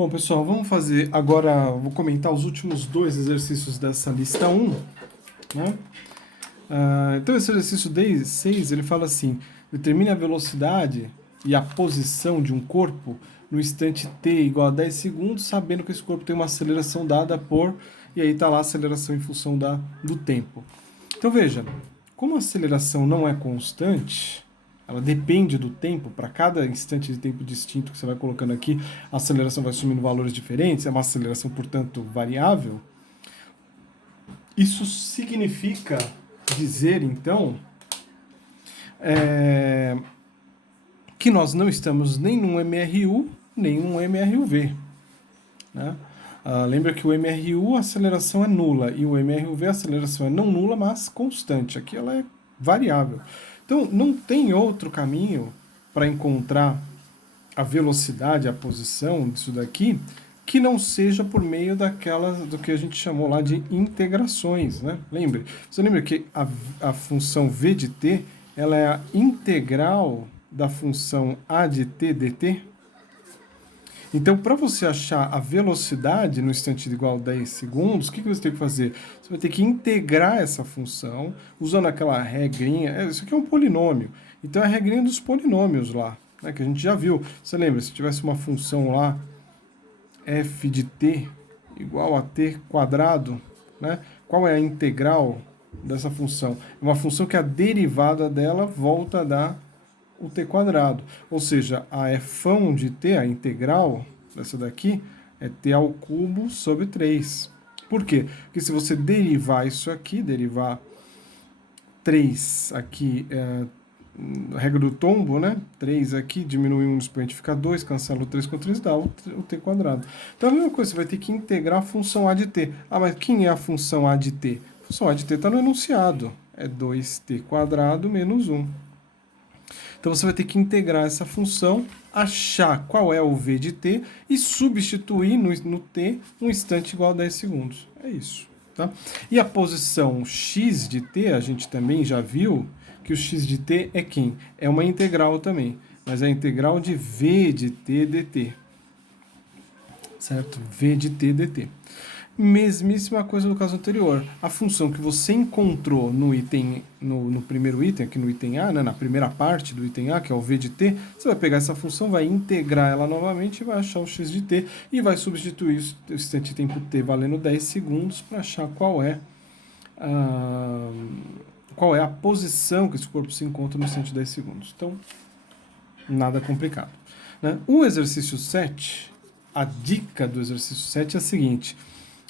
Bom, pessoal, vamos fazer agora, vou comentar os últimos dois exercícios dessa lista um, né? Então, esse exercício 6, ele fala assim: determine a velocidade e a posição de um corpo no instante t igual a 10 segundos, sabendo que esse corpo tem uma aceleração dada por, e aí está lá a aceleração em função do tempo. Então, veja, como a aceleração não é constante, ela depende do tempo, para cada instante de tempo distinto que você vai colocando aqui, a aceleração vai assumindo valores diferentes, é uma aceleração, portanto, variável. Isso significa dizer, então, que nós não estamos nem num MRU, nem num MRUV. Né? Lembra que o MRU, a aceleração é nula, e o MRUV, a aceleração é não nula, mas constante. Aqui ela é variável. Então, não tem outro caminho para encontrar a velocidade, a posição disso daqui, que não seja por meio do que a gente chamou lá de integrações, né? Você lembra que a função v de t, ela é a integral da função a de t dt? Então, para você achar a velocidade no instante igual a 10 segundos, o que você tem que fazer? Você vai ter que integrar essa função usando aquela regrinha. Isso aqui é um polinômio. Então, é a regrinha dos polinômios lá, né, que a gente já viu. Você lembra, se tivesse uma função lá, f de t igual a t quadrado, né? Qual é a integral dessa função? É uma função que a derivada dela volta a dar o t quadrado. Ou seja, a f de t, a integral dessa daqui, é t ao cubo sobre 3. Por quê? Porque se você derivar isso aqui, derivar 3 aqui, regra do tombo, né? 3 aqui, diminui um expoente, fica 2, cancela o 3 com 3, dá o t quadrado. Então a mesma coisa, você vai ter que integrar a função a de t. Mas quem é a função a de t? A função a de t está no enunciado. É 2t quadrado menos 1. Então você vai ter que integrar essa função, achar qual é o v de t e substituir no t um instante igual a 10 segundos. É isso. Tá? E a posição x de t, a gente também já viu que o x de t é quem? É uma integral também, mas é a integral de v de t dt. Certo? V de t dt. Mesmíssima coisa do caso anterior. A função que você encontrou no item, no primeiro item, aqui no item A, né, na primeira parte do item A, que é o v de t, você vai pegar essa função, vai integrar ela novamente e vai achar o x de t e vai substituir o instante de tempo t valendo 10 segundos para achar qual é a posição que esse corpo se encontra no instante de 10 segundos. Então, nada complicado. Né? O exercício 7, a dica do exercício 7 é a seguinte: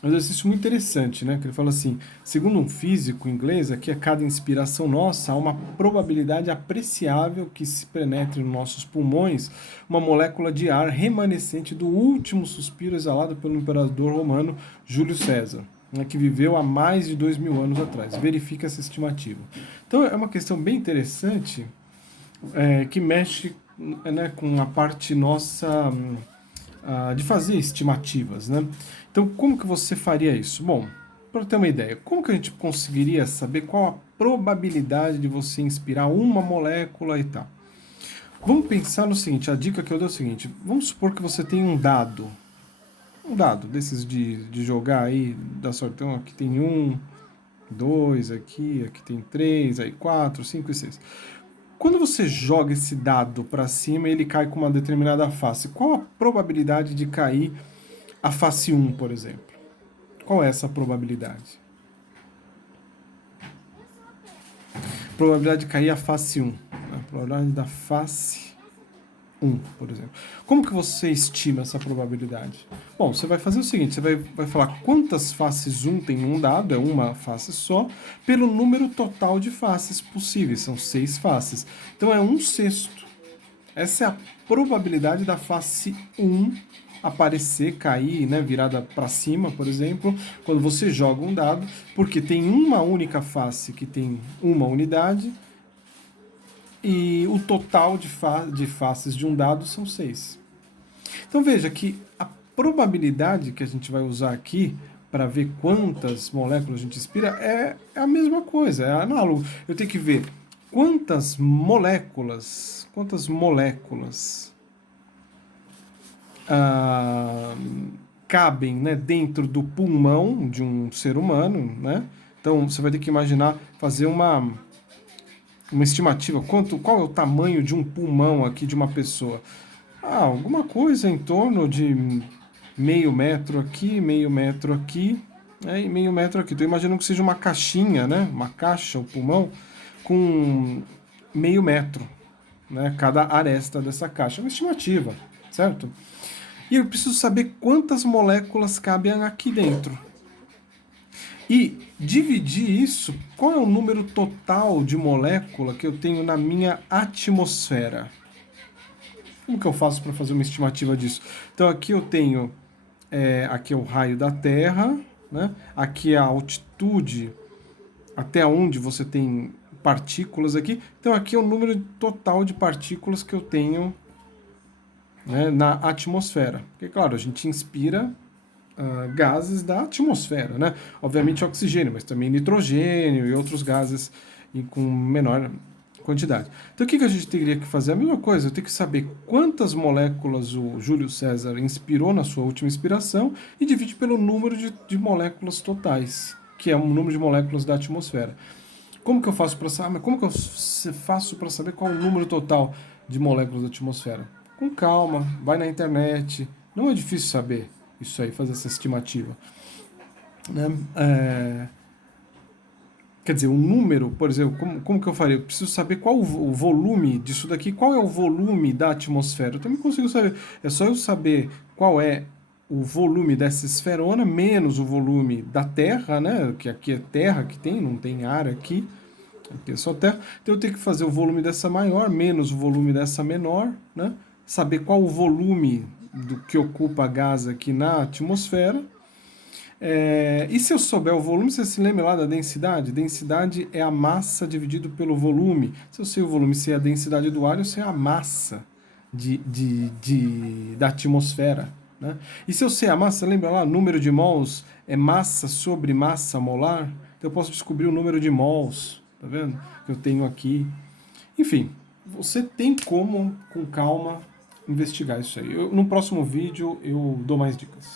é um exercício muito interessante, né? Que ele fala assim: segundo um físico inglês, aqui a cada inspiração nossa há uma probabilidade apreciável que se penetre nos nossos pulmões uma molécula de ar remanescente do último suspiro exalado pelo imperador romano Júlio César, né, que viveu há mais de 2000 anos atrás. Verifica essa estimativa. Então é uma questão bem interessante, que mexe, né, com a parte nossa de fazer estimativas, né? Então, como que você faria isso? Bom, para ter uma ideia, como que a gente conseguiria saber qual a probabilidade de você inspirar uma molécula e tal? Vamos pensar no seguinte, a dica que eu dou é o seguinte: vamos supor que você tem um dado desses de jogar aí, da sorte. Então, aqui tem 1, 2, aqui tem 3, aí 4, 5 e 6. Quando você joga esse dado para cima e ele cai com uma determinada face, qual a probabilidade de cair a face 1, por exemplo? Qual é essa probabilidade? Probabilidade de cair a face 1. A probabilidade da face 1, por exemplo. Como que você estima essa probabilidade? Bom, você vai fazer o seguinte: você vai falar quantas faces 1 tem um dado, é uma face só, pelo número total de faces possíveis, são 6 faces. Então é 1/6. Essa é a probabilidade da face 1 aparecer, cair, né, virada para cima, por exemplo, quando você joga um dado, porque tem uma única face que tem uma unidade e o total de faces de um dado são 6. Então veja que a probabilidade que a gente vai usar aqui para ver quantas moléculas a gente inspira é a mesma coisa, é análogo. Eu tenho que ver quantas moléculas cabem, né, dentro do pulmão de um ser humano, né? Então você vai ter que imaginar, fazer uma estimativa, qual é o tamanho de um pulmão aqui de uma pessoa? Ah, alguma coisa em torno de meio metro aqui, meio metro aqui, e meio metro aqui. Estou imaginando que seja uma caixinha, né? Uma caixa, o pulmão, com meio metro, né? Cada aresta dessa caixa. É uma estimativa, certo? E eu preciso saber quantas moléculas cabem aqui dentro. E dividir isso, qual é o número total de molécula que eu tenho na minha atmosfera? Como que eu faço para fazer uma estimativa disso? Então aqui eu tenho, aqui é o raio da Terra, né? Aqui é a altitude até onde você tem partículas aqui. Então aqui é o número total de partículas que eu tenho, né, na atmosfera. Porque, claro, a gente inspira gases da atmosfera, né? Obviamente oxigênio, mas também nitrogênio e outros gases com menor quantidade. Então o que a gente teria que fazer? A mesma coisa, eu tenho que saber quantas moléculas o Júlio César inspirou na sua última inspiração e divide pelo número de moléculas totais, que é o número de moléculas da atmosfera. Como que eu faço para saber? Como que eu faço para saber qual é o número total de moléculas da atmosfera? Com calma, vai na internet. Não é difícil saber isso aí, fazer essa estimativa, né? Quer dizer, um número, por exemplo, como que eu faria? Eu preciso saber qual o volume disso daqui, qual é o volume da atmosfera. Eu também consigo saber. É só eu saber qual é o volume dessa esferona menos o volume da Terra, né? Que aqui é Terra que tem, não tem ar aqui. Aqui é só Terra. Então eu tenho que fazer o volume dessa maior menos o volume dessa menor, né? Saber qual o volume do que ocupa a gás aqui na atmosfera. E se eu souber o volume, você se lembra lá da densidade? Densidade é a massa dividido pelo volume. Se eu sei o volume, sei a densidade do ar, eu sei a massa da atmosfera. Né? E se eu sei a massa, lembra lá, número de mols é massa sobre massa molar? Então eu posso descobrir o número de mols, tá vendo? Que eu tenho aqui. Enfim, você tem como, com calma, investigar isso aí. No próximo vídeo eu dou mais dicas.